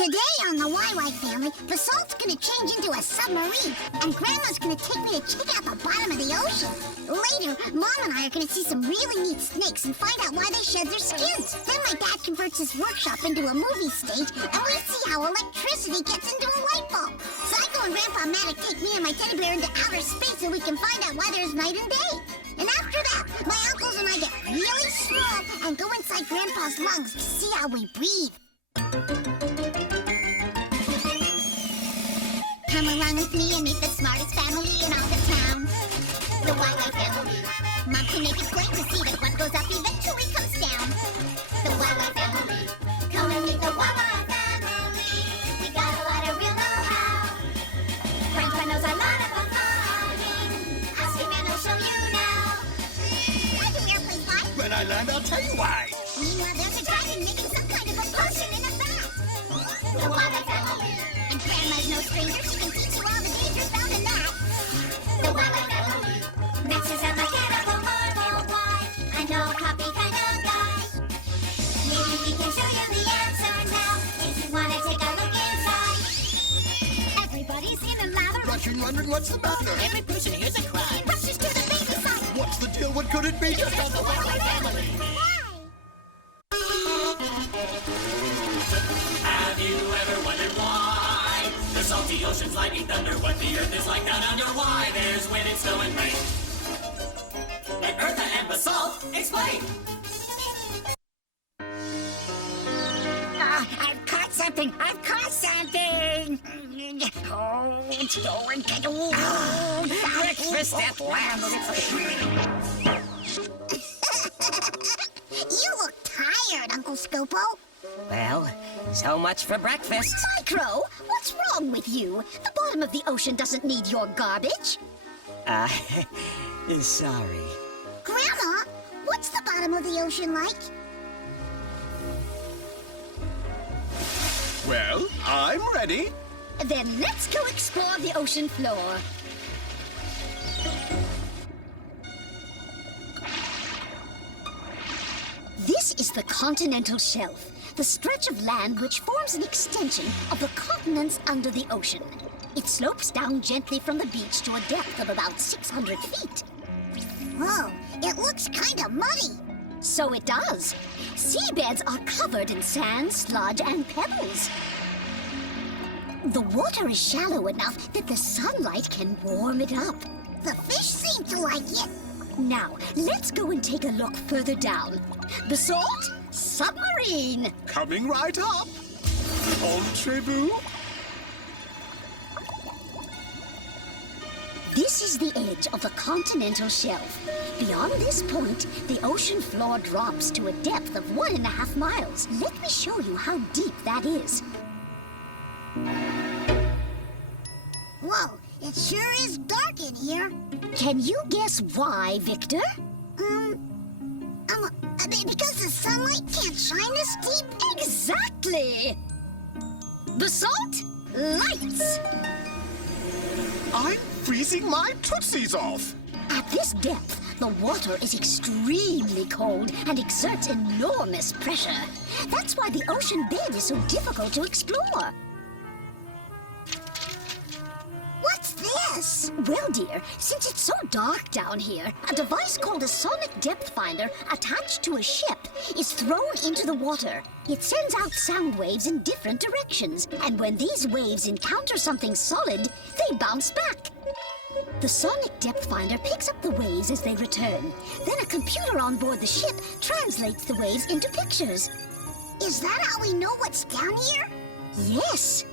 Today on the YY family, the salt's gonna change into a submarine, and Grandma's gonna take me to check out the bottom of the ocean. Later, Mom and I are gonna see some really neat snakes and find out why they shed their skins. Then my dad converts his workshop into a movie stage, and we see how electricity gets into a light bulb. Psycho and Grandpa Maddox take me and my teddy bear into outer space so we can find out why there's night and day. And after that, my uncles and I get really small and go inside Grandpa's lungs to see how we breathe. Come along with me and meet the smartest family in all the town. The YY family. Mom can make it plain to see that what goes up eventually comes down. The YY family. Come and meet the YY family. We got a lot of real know-how. Grandpa knows a lot about flying. Ask him and he'll show you now. Why do airplanes fly? When I land, I'll tell you why. Meanwhile, there's a dragon making some kind of a potion in a vat. The YY family. And Grandma's no stranger. She can teach you all the dangers found in that. The YY family. This is a mechanical marvel. Why? I know a copy kind of guy. Maybe we can show you the answer now. If you want to take a look inside. Everybody's in a lather. Rushing, wondering what's the matter. Every person here's a cry. He rushes to the baby side. What's the deal? What could it be? Just on the YY family. Have you ever wondered why the salty ocean's lightning thunder? What the earth is like down under? Why there's wind and snow and rain? Let Eartha and Basalt explain. I've caught something! I've caught something! Oh, it's going to do. Breakfast at last! You look tired, Uncle Scopo. Well, so much for breakfast. Micro, what's wrong with you? The bottom of the ocean doesn't need your garbage. Sorry. Grandma, what's the bottom of the ocean like? Well, I'm ready. Then let's go explore the ocean floor. This is the continental shelf, the stretch of land which forms an extension of the continents under the ocean. It slopes down gently from the beach to a depth of about 600 feet. Whoa, it looks kind of muddy. So it does. Seabeds are covered in sand, sludge, and pebbles. The water is shallow enough that the sunlight can warm it up. The fish seem to like it. Now, let's go and take a look further down. Basalt, submarine. Coming right up. Entrez-vous. This is the edge of the continental shelf. Beyond this point, the ocean floor drops to a depth of 1.5 miles. Let me show you how deep that is. Whoa, it sure is dark in here. Can you guess why, Victor? Because the sunlight can't shine this deep? Exactly! Basalt, lights! I'm freezing my tootsies off. At this depth, the water is extremely cold and exerts enormous pressure. That's why the ocean bed is so difficult to explore. What's this? Well, dear, since it's so dark down here, a device called a sonic depth finder attached to a ship is thrown into the water. It sends out sound waves in different directions, and when these waves encounter something solid, they bounce back. The sonic depth finder picks up the waves as they return. Then a computer on board the ship translates the waves into pictures. Is that how we know what's down here? Yes.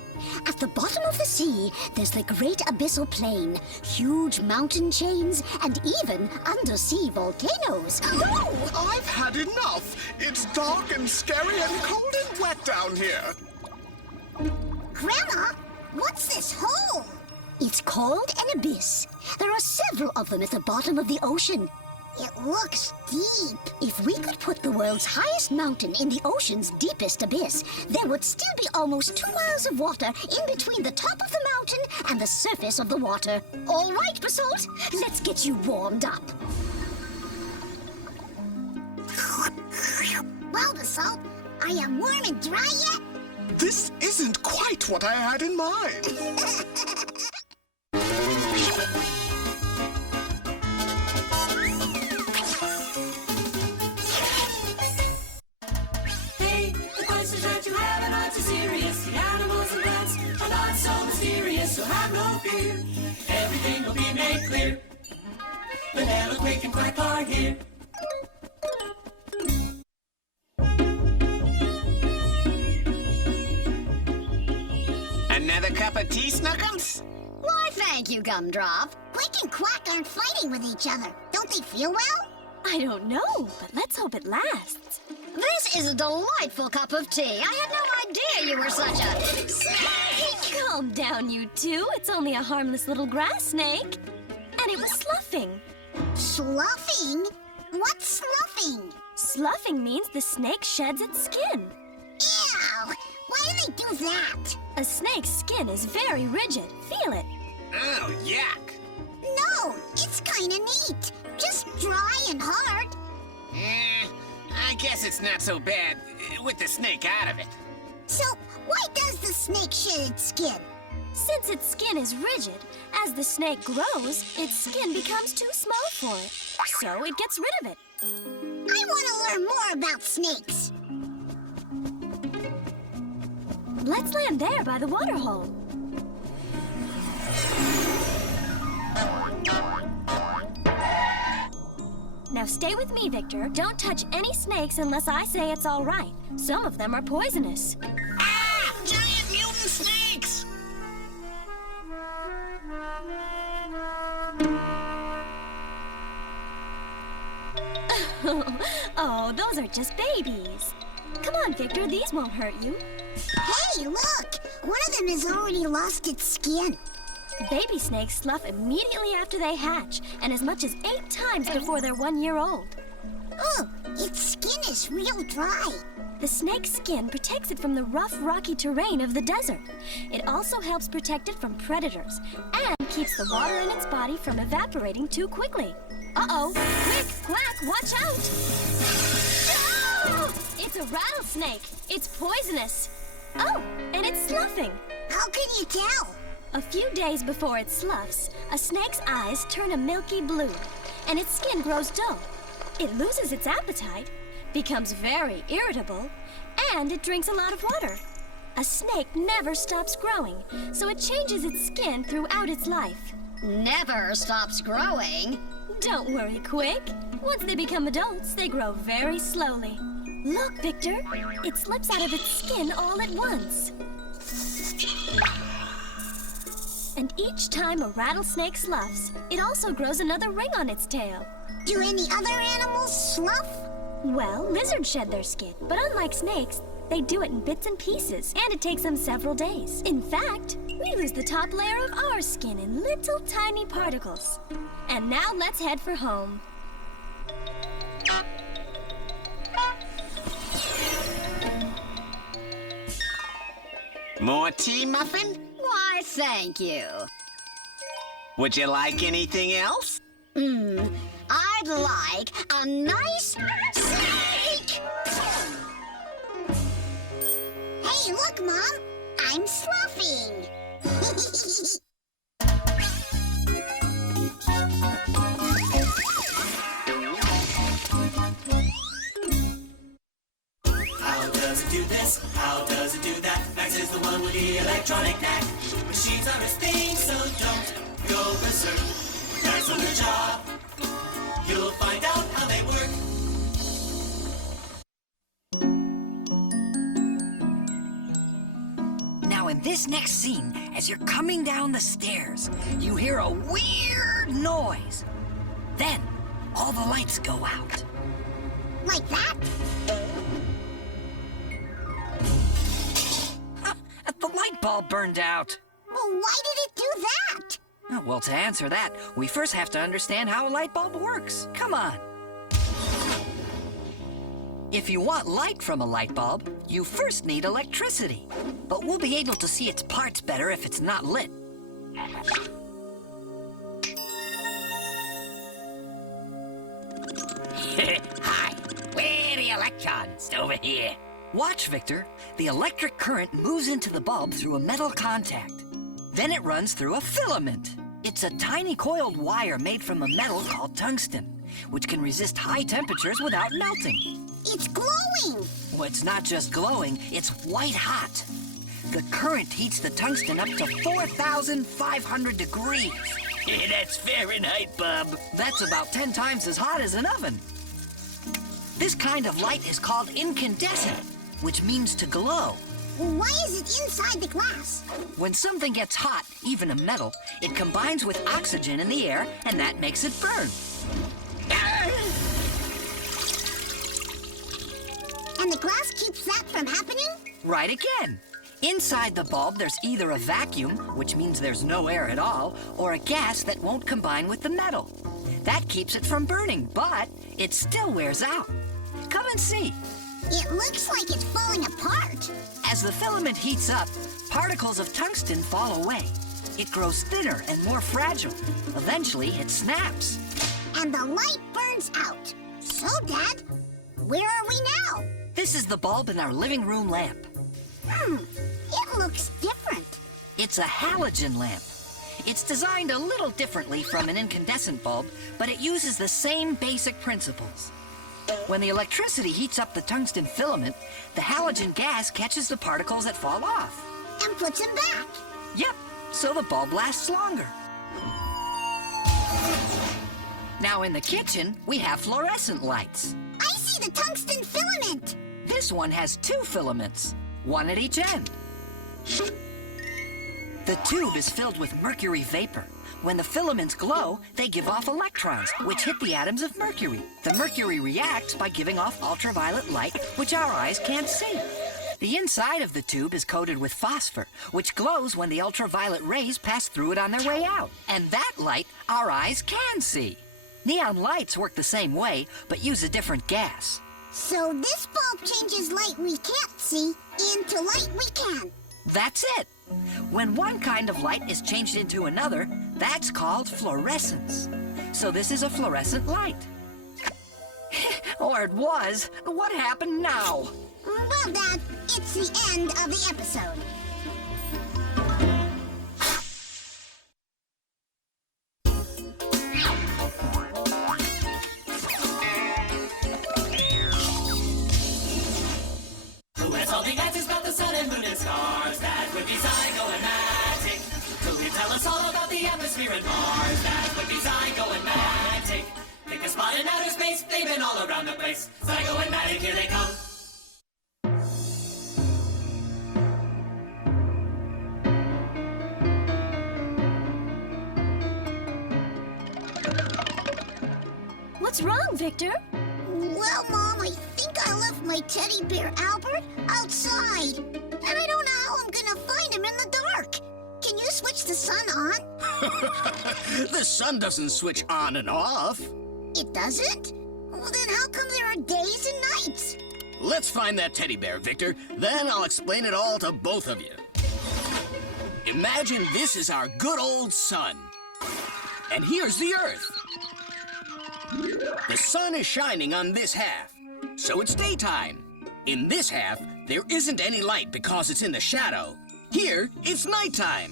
At the bottom of the sea, there's the Great Abyssal Plain, huge mountain chains, and even undersea volcanoes. No, I've had enough. It's dark and scary and cold and wet down here. Grandma, what's this hole? It's called an abyss. There are several of them at the bottom of the ocean. It looks deep. If we could put the world's highest mountain in the ocean's deepest abyss, there would still be almost 2 miles of water in between the top of the mountain and the surface of the water. All right, Basalt, let's get you warmed up. Well, Basalt, are you warm and dry yet? This isn't quite what I had in mind. Hey, the questions that you have are not too serious. The animals and plants are not so mysterious, so have no fear. Everything will be made clear. Vanilla, Quick, and Quack are here. Another cup of tea, Snuggles? Why, thank you, Gumdrop. Quick and Quack aren't fighting with each other. Don't they feel well? I don't know, but let's hope it lasts. This is a delightful cup of tea. I had no idea you were such a snake. Calm down, you two. It's only a harmless little grass snake. And it was sloughing. Sloughing? What's sloughing? Sloughing means the snake sheds its skin. Ew! Why do they do that? A snake's skin is very rigid. Feel it. Oh, yuck. No, it's kinda neat. Just dry and hard. I guess it's not so bad with the snake out of it. So, why does the snake shed its skin? Since its skin is rigid, as the snake grows, its skin becomes too small for it. So it gets rid of it. I want to learn more about snakes. Let's land there by the water hole. Now stay with me, Victor. Don't touch any snakes unless I say it's all right. Some of them are poisonous. Ah! Giant mutant snakes! Oh, those are just babies. Come on, Victor, these won't hurt you. Hey, look! One of them has already lost its skin. Baby snakes slough immediately after they hatch, and as much as 8 times before they're 1 year old. Oh, its skin is real dry. The snake's skin protects it from the rough, rocky terrain of the desert. It also helps protect it from predators and keeps the water in its body from evaporating too quickly. Uh-oh! Quick, Quack, watch out! Ah! It's a rattlesnake. It's poisonous. Oh, and it's sloughing. How can you tell? A few days before it sloughs, a snake's eyes turn a milky blue, and its skin grows dull. It loses its appetite, becomes very irritable, and it drinks a lot of water. A snake never stops growing, so it changes its skin throughout its life. Never stops growing. Don't worry, Quick. Once they become adults, they grow very slowly. Look, Victor, it slips out of its skin all at once. And each time a rattlesnake sloughs, it also grows another ring on its tail. Do any other animals slough? Well, lizards shed their skin, but unlike snakes, they do it in bits and pieces, and it takes them several days. In fact, we lose the top layer of our skin in little tiny particles. And now let's head for home. More tea, Muffin? Why, thank you. Would you like anything else? I'd like a nice snake! Hey, look, Mom! I'm sloughing! How does it do this? How does it do that? Max is the one with the electronic knack. Machines are his thing, so don't go berserk. Max on the job. You'll find out how they work. Now, in this next scene, as you're coming down the stairs, you hear a weird noise. Then, all the lights go out. Like that? The light bulb burned out. Well, why did it do that? Well, to answer that, we first have to understand how a light bulb works. Come on. If you want light from a light bulb, you first need electricity. But we'll be able to see its parts better if it's not lit. Hi, where are the electrons? Over here. Watch, Victor. The electric current moves into the bulb through a metal contact. Then it runs through a filament. It's a tiny coiled wire made from a metal called tungsten, which can resist high temperatures without melting. It's glowing! Well, it's not just glowing, it's white hot. The current heats the tungsten up to 4,500 degrees. That's Fahrenheit, Bob. That's about 10 times as hot as an oven. This kind of light is called incandescent, which means to glow. Why is it inside the glass? When something gets hot, even a metal, it combines with oxygen in the air, and that makes it burn. And the glass keeps that from happening? Right again. Inside the bulb, there's either a vacuum, which means there's no air at all, or a gas that won't combine with the metal. That keeps it from burning, but it still wears out. Come and see. It looks like it's falling apart. As the filament heats up, particles of tungsten fall away. It grows thinner and more fragile. Eventually, it snaps. And the light burns out. So, Dad, where are we now? This is the bulb in our living room lamp. It looks different. It's a halogen lamp. It's designed a little differently from an incandescent bulb, but it uses the same basic principles. When the electricity heats up the tungsten filament, the halogen gas catches the particles that fall off. And puts them back. Yep, so the bulb lasts longer. Now in the kitchen, we have fluorescent lights. I see the tungsten filament. This one has 2 filaments, one at each end. The tube is filled with mercury vapor. When the filaments glow, they give off electrons, which hit the atoms of mercury. The mercury reacts by giving off ultraviolet light, which our eyes can't see. The inside of the tube is coated with phosphor, which glows when the ultraviolet rays pass through it on their way out. And that light our eyes can see. Neon lights work the same way, but use a different gas. So this bulb changes light we can't see into light we can. That's it. When one kind of light is changed into another, that's called fluorescence. So this is a fluorescent light. Or it was. What happened now? Well, Dad, it's the end of the episode. Who has all the answers about the sun and moon and stars? That would be Zygo-matic. Who can tell us all about the atmosphere and Mars? That would be Zygo-matic. Pick a spot in outer space, they've been all around the place. Zygo-matic, here they come. What's wrong, Victor? Well, Mom, I think I left my teddy bear Albert outside. And I don't know how I'm gonna find him in the dark. Can you switch the sun on? The sun doesn't switch on and off. It doesn't? Well, then how come there are days and nights? Let's find that teddy bear, Victor. Then I'll explain it all to both of you. Imagine this is our good old sun. And here's the Earth. The sun is shining on this half, so it's daytime. In this half, there isn't any light because it's in the shadow. Here, it's nighttime.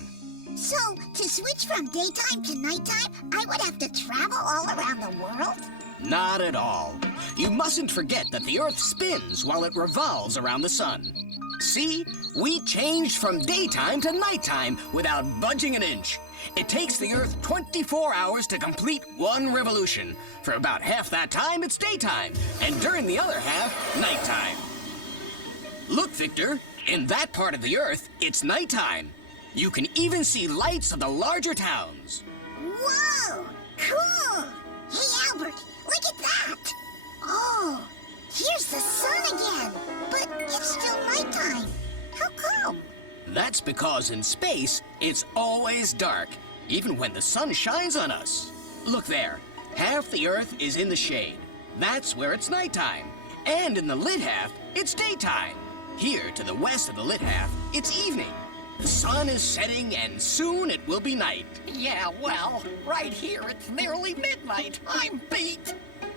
So, to switch from daytime to nighttime, I would have to travel all around the world? Not at all. You mustn't forget that the Earth spins while it revolves around the sun. See, we changed from daytime to nighttime without budging an inch. It takes the Earth 24 hours to complete one revolution. For about half that time, it's daytime, and during the other half, nighttime. Look, Victor, in that part of the Earth, it's nighttime. You can even see lights of the larger towns. Whoa! Cool! Hey, Albert, look at that! Oh, here's the sun again, but it's still nighttime. How come? That's because in space, it's always dark, even when the sun shines on us. Look there. Half the Earth is in the shade. That's where it's nighttime. And in the lit half, it's daytime. Here, to the west of the lit half, it's evening. The sun is setting, and soon it will be night. Yeah, well, right here it's nearly midnight. I'm beat.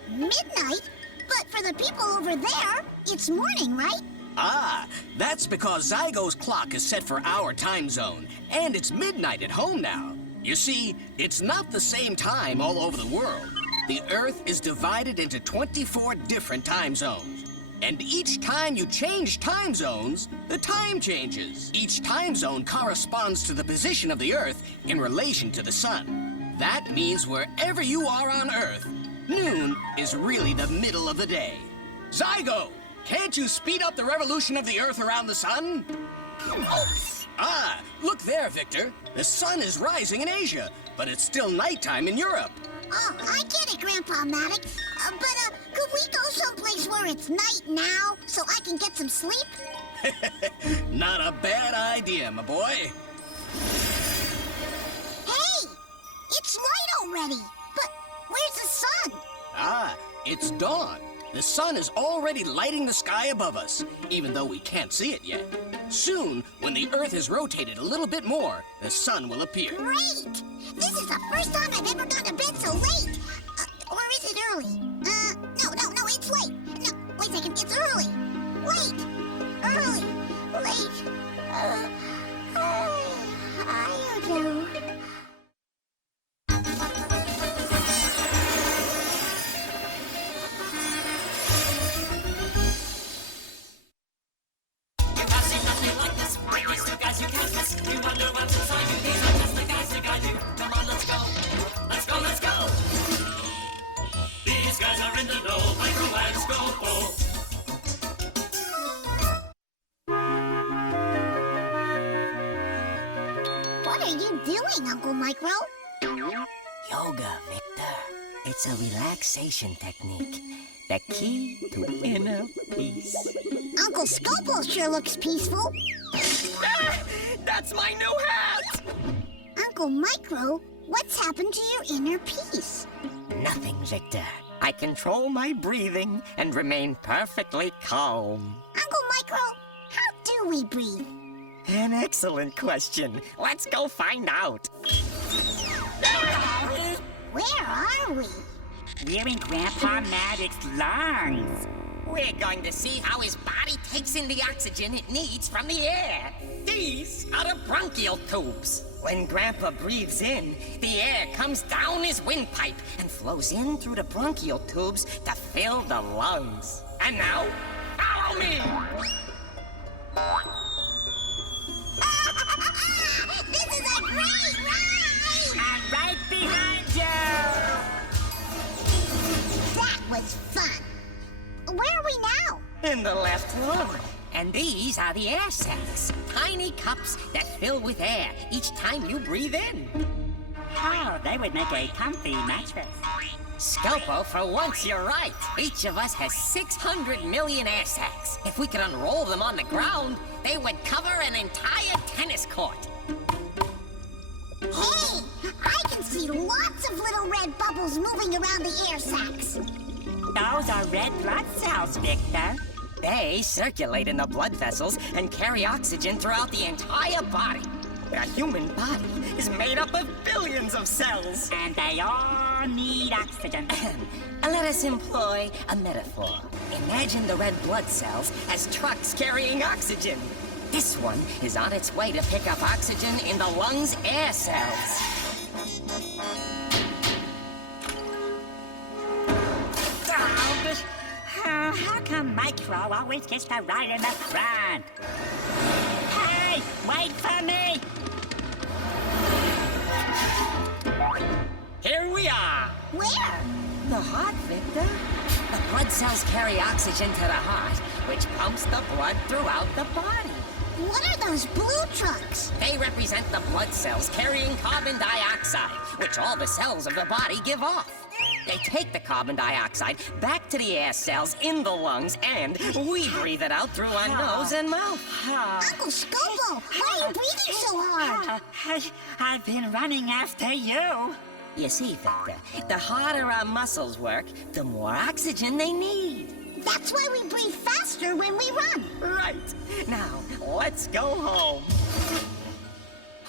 Midnight? But for the people over there, it's morning, right? Ah, that's because Zygo's clock is set for our time zone, and it's midnight at home now. You see, it's not the same time all over the world. The Earth is divided into 24 different time zones. And each time you change time zones, the time changes. Each time zone corresponds to the position of the Earth in relation to the sun. That means wherever you are on Earth, noon is really the middle of the day. Zygo, can't you speed up the revolution of the Earth around the sun? Oops. Ah, look there, Victor. The sun is rising in Asia, but it's still nighttime in Europe. Oh, I get it, Grandpa Maddox. But could we go someplace where it's night now so I can get some sleep? Not a bad idea, my boy. Hey! It's light already! But where's the sun? Ah, it's dawn. The sun is already lighting the sky above us, even though we can't see it yet. Soon, when the Earth is rotated a little bit more, the sun will appear. Great! This is the first time I've ever gone to bed so late. Or is it early? No, it's late. No, wait a second, it's early. Late. Early. Late. I don't know. You have seen nothing like this. These two guys you can't miss. You wonder what's inside you. These are just the guys who guide you. Come on, let's go. Let's go, let's go. These guys are in the know. Micro-wags go, oh. What are you doing, Uncle Micro? Yoga, Victor. It's a relaxation technique. The key to inner peace. Uncle Scopo sure looks peaceful. That's my new hat! Uncle Micro, what's happened to your inner peace? Nothing, Victor. I control my breathing and remain perfectly calm. Uncle Micro, how do we breathe? An excellent question. Let's go find out. Where are we? We're in Grandpa Maddox's lungs. We're going to see how his body takes in the oxygen it needs from the air. These are the bronchial tubes. When Grandpa breathes in, the air comes down his windpipe and flows in through the bronchial tubes to fill the lungs. And now, follow me! This is a great ride! I'm right behind you! That was fun. Where are we now? In the left lung. And these are the air sacs, tiny cups that fill with air each time you breathe in. Oh, they would make a comfy mattress. Scopo, for once you're right. Each of us has 600 million air sacs. If we could unroll them on the ground, they would cover an entire tennis court. Hey, I can see lots of little red bubbles moving around the air sacs. Those are red blood cells, Victor. They circulate in the blood vessels and carry oxygen throughout the entire body. A human body is made up of billions of cells. And they all need oxygen. Let us employ a metaphor. Imagine the red blood cells as trucks carrying oxygen. This one is on its way to pick up oxygen in the lungs' air cells. How come Micro always gets to ride in the front? Hey, wait for me! Here we are. Where? The heart, Victor. The blood cells carry oxygen to the heart, which pumps the blood throughout the body. What are those blue trucks? They represent the blood cells carrying carbon dioxide, which all the cells of the body give off. They take the carbon dioxide back to the air cells in the lungs, and we breathe it out through our nose and mouth. Uncle Scopo, why are you breathing so hard? I've been running after you. You see, Victor, the harder our muscles work, the more oxygen they need. That's why we breathe faster when we run. Right. Now, let's go home.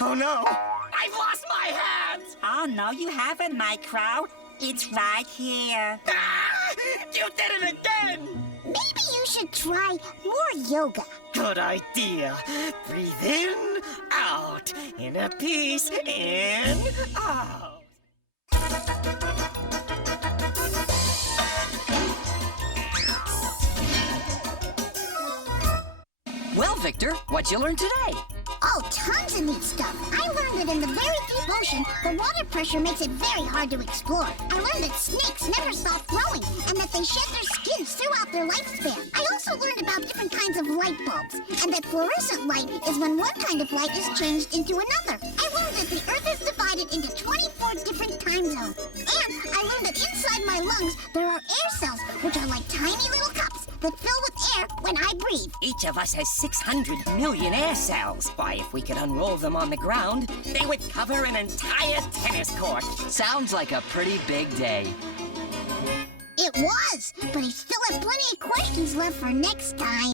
Oh, no. I've lost my hat! Oh, no, you haven't, Micro. It's right here. Ah! You did it again! Maybe you should try more yoga. Good idea. Breathe in, out. In a piece, in, out. Well, Victor, what'd you learn today? Oh, tons of neat stuff. I learned that in the very deep ocean, the water pressure makes it very hard to explore. I learned that snakes never stop growing and that they shed their skins throughout their lifespan. I also learned about different kinds of light bulbs and that fluorescent light is when one kind of light is changed into another. I learned that the Earth is divided into 24 different time zones. And I learned that inside my lungs, there are air cells, which are like tiny little cups that fill with air when I breathe. Each of us has 600 million air cells. Why, if we could unroll them on the ground, they would cover an entire tennis court. Sounds like a pretty big day. It was, but I still have plenty of questions left for next time.